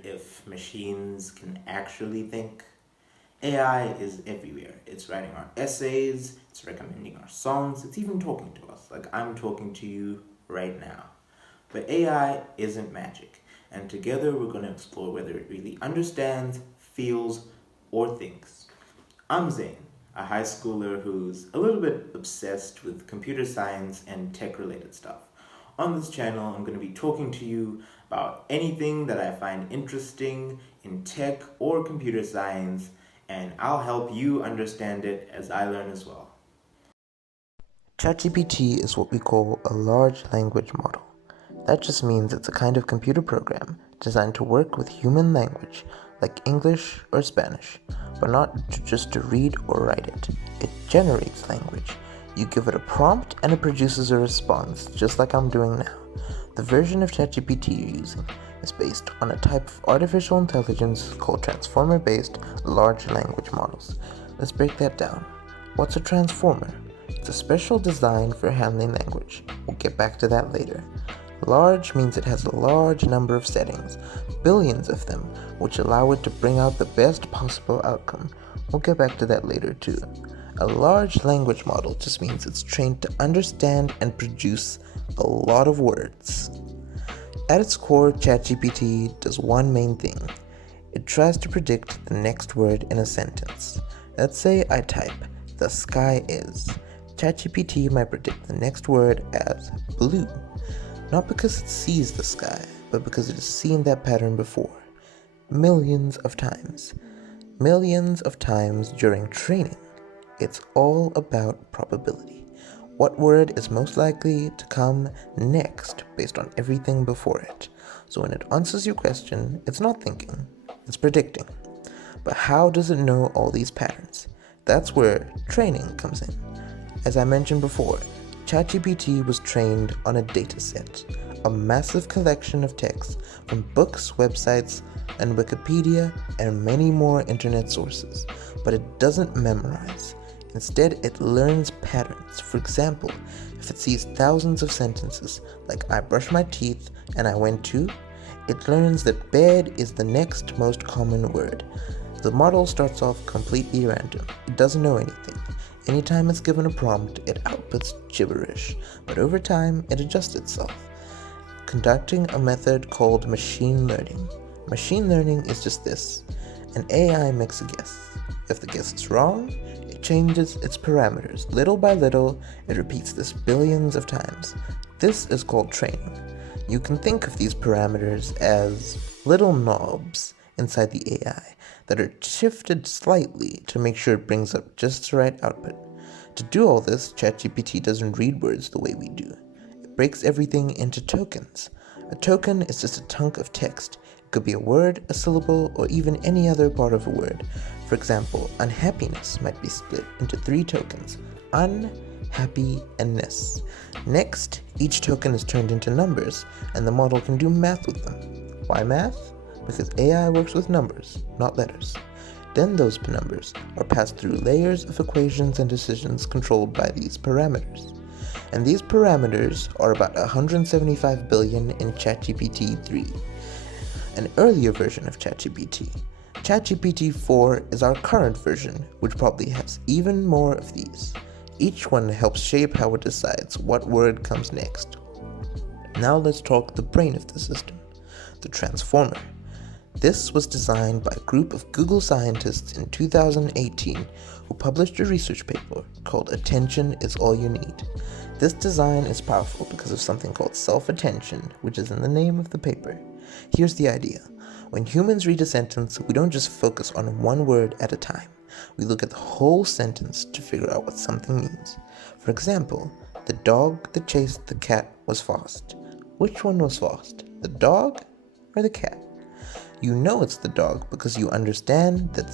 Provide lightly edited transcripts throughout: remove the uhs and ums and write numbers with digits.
wondered if machines can actually think? AI is everywhere. It's writing our essays, it's recommending our songs, it's even talking to us, like I'm talking to you right now. But AI isn't magic, and together we're going to explore whether it really understands, feels, or thinks. I'm Zane, a high schooler who's a little bit obsessed with computer science and tech related stuff. On this channel, I'm going to be talking to you about anything that I find interesting in tech or computer science, and I'll help you understand it as I learn as well. Chat-GPT is what we call a large language model. That just means it's a kind of computer program designed to work with human language, like English or Spanish, but not just to read or write it. It generates language. You give it a prompt and it produces a response, just like I'm doing now. The version of ChatGPT you're using is based on a type of artificial intelligence called transformer-based large language models. Let's break that down. What's a transformer? It's a special design for handling language. We'll get back to that later. Large means it has a large number of settings, billions of them, which allow it to bring out the best possible outcome. We'll get back to that later too. A large language model just means it's trained to understand and produce a lot of words. At its core, ChatGPT does one main thing. It tries to predict the next word in a sentence. Let's say I type, "The sky is." ChatGPT might predict the next word as blue. Not because it sees the sky, but because it has seen that pattern before. Millions of times. Millions of times during training. It's all about probability. What word is most likely to come next based on everything before it. So when it answers your question, it's not thinking, it's predicting. But how does it know all these patterns? That's where training comes in. As I mentioned before, ChatGPT was trained on a dataset, a massive collection of texts from books, websites, and Wikipedia, and many more internet sources. But it doesn't memorize. Instead, it learns patterns. For example, if it sees thousands of sentences, like "I brushed my teeth and I went to," it learns that bed is the next most common word. The model starts off completely random. It doesn't know anything. Anytime it's given a prompt, it outputs gibberish, but over time, it adjusts itself. Conducting a method called machine learning. Machine learning is just this. An AI makes a guess. If the guess is wrong, it changes its parameters. Little by little, it repeats this billions of times. This is called training. You can think of these parameters as little knobs inside the AI that are shifted slightly to make sure it brings up just the right output. To do all this, ChatGPT doesn't read words the way we do. It breaks everything into tokens. A token is just a chunk of text. It could be a word, a syllable, or even any other part of a word. For example, unhappiness might be split into 3 tokens: un, happy, and ness. Next, each token is turned into numbers, and the model can do math with them. Why math? Because AI works with numbers, not letters. Then those numbers are passed through layers of equations and decisions controlled by these parameters. And these parameters are about 175 billion in ChatGPT 3, an earlier version of ChatGPT. ChatGPT 4 is our current version, which probably has even more of these. Each one helps shape how it decides what word comes next. Now let's talk the brain of the system, the transformer. This was designed by a group of Google scientists in 2018 who published a research paper called "Attention is All You Need." This design is powerful because of something called self-attention, which is in the name of the paper. Here's the idea. When humans read a sentence, we don't just focus on one word at a time. We look at the whole sentence to figure out what something means. For example, the dog that chased the cat was fast. Which one was fast? The dog or the cat? You know it's the dog because you understand that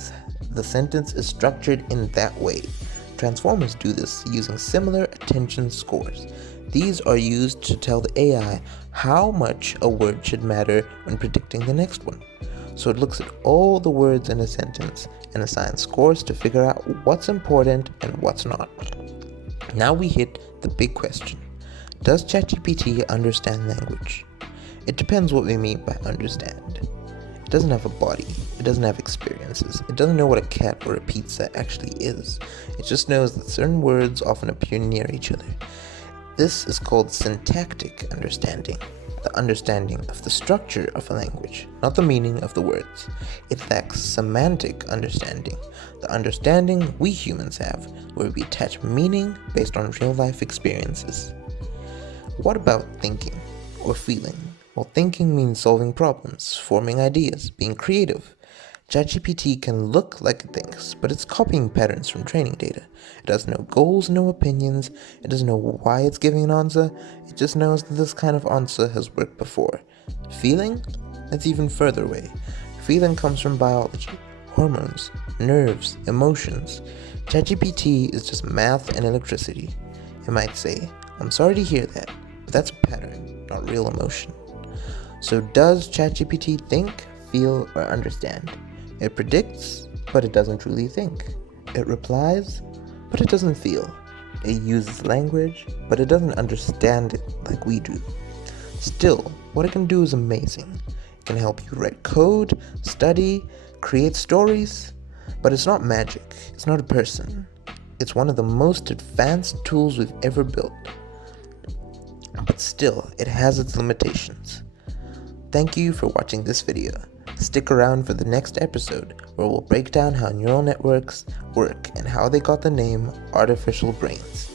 the sentence is structured in that way. Transformers do this using similar attention scores. These are used to tell the AI how much a word should matter when predicting the next one. So it looks at all the words in a sentence and assigns scores to figure out what's important and what's not. Now we hit the big question. Does ChatGPT understand language? It depends what we mean by understand. It doesn't have a body. It doesn't have experiences. It doesn't know what a cat or a pizza actually is. It just knows that certain words often appear near each other. This is called syntactic understanding, the understanding of the structure of a language, not the meaning of the words. It lacks semantic understanding, the understanding we humans have, where we attach meaning based on real-life experiences. What about thinking or feeling? Well, thinking means solving problems, forming ideas, being creative. Chat-GPT can look like it thinks, but it's copying patterns from training data. It has no goals, no opinions, it doesn't know why it's giving an answer, it just knows that this kind of answer has worked before. Feeling? That's even further away. Feeling comes from biology, hormones, nerves, emotions. ChatGPT is just math and electricity. It might say, "I'm sorry to hear that, but that's a pattern, not real emotion." So does ChatGPT think, feel, or understand? It predicts, but it doesn't truly think. It replies, but it doesn't feel. It uses language, but it doesn't understand it like we do. Still, what it can do is amazing. It can help you write code, study, create stories, but it's not magic. It's not a person. It's one of the most advanced tools we've ever built. But still, it has its limitations. Thank you for watching this video. Stick around for the next episode where we'll break down how neural networks work and how they got the name artificial brains.